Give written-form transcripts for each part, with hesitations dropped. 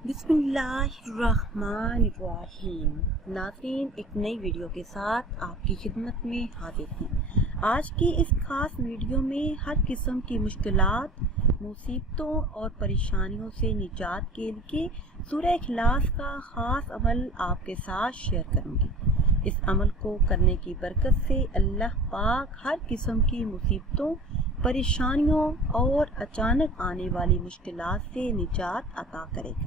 बिस्मिल्लाहिर्रहमानिर्रहीम। नाज़रीन, एक नई वीडियो के साथ आपकी खिदमत में हाजिर हैं। आज की इस खास वीडियो में हर किस्म की मुश्किलात, मुसीबतों और परेशानियों से निजात के लिए सूरह इखलास का ख़ास अमल आपके साथ शेयर करूंगी। इस अमल को करने की बरकत से अल्लाह पाक हर किस्म की मुसीबतों, परेशानियों और अचानक आने वाली मुश्किलात से निजात अता करेगा।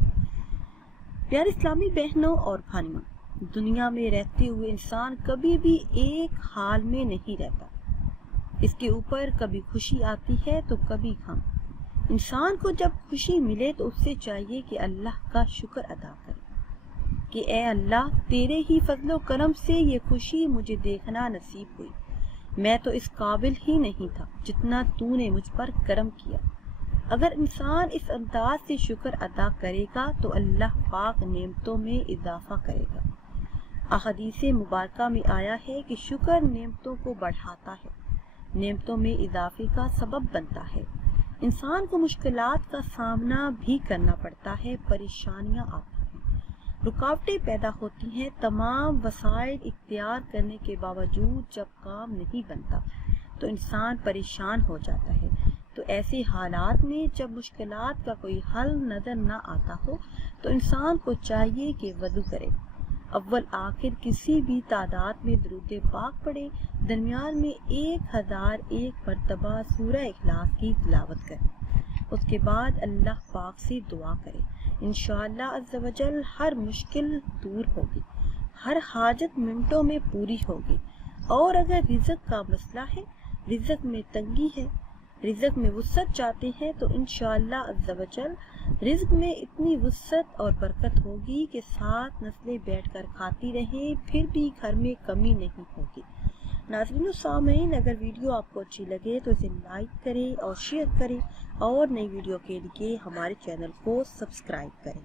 प्यारे इस्लामी बहनों और भाइयों, दुनिया में रहते हुए इंसान कभी भी एक हाल में नहीं रहता। इसके ऊपर कभी खुशी आती है तो कभी गम। इंसान को जब खुशी मिले तो उससे चाहिए कि अल्लाह का शुक्र अदा करे कि ए अल्लाह, तेरे ही फजलो करम से ये खुशी मुझे देखना नसीब हुई। मैं तो इस काबिल ही नहीं था जितना तूने मुझ पर करम किया। अगर इंसान इस अंदाज से शुक्र अदा करेगा तो अल्लाह पाक नेमतों में इजाफा करेगा। अहदीस मुबारका में आया है कि शुक्र नेमतों को बढ़ाता है, नेमतों में इजाफे का सबब बनता है। इंसान को मुश्किलात का सामना भी करना पड़ता है, परेशानियां आती हैं, रुकावटें पैदा होती हैं। तमाम वसाइल इख्तियार करने के बावजूद जब काम नहीं बनता तो इंसान परेशान हो जाता है। तो ऐसे हालात में जब मुश्किलात का कोई हल नजर न आता हो तो इंसान को चाहिए कि वज़ू करे, अव्वल आखिर किसी भी तादाद में दुरूद पाक पढ़े, दरमियान में 1001 मरतबा सूरह इखलास की तिलावत करे, उसके बाद अल्लाह पाक से दुआ करे। इंशाअल्लाह अज़्ज़ा वजल हर मुश्किल दूर होगी, हर हाजत मिनटों में पूरी होगी। और अगर रिज़्क़ का मसला है, रिज़्क़ में तंगी है, रिज़्क़ में वुसअत चाहते हैं तो इंशाअल्लाह अज़्ज़ा वजल रिज़्क़ में इतनी वुसअत और बरकत होगी कि 7 नस्लें बैठकर खाती रहें, फिर भी घर में कमी नहीं होगी। नाज़रीन और सामीन, अगर वीडियो आपको अच्छी लगे तो इसे लाइक करें और शेयर करें और नई वीडियो के लिए हमारे चैनल को सब्सक्राइब करें।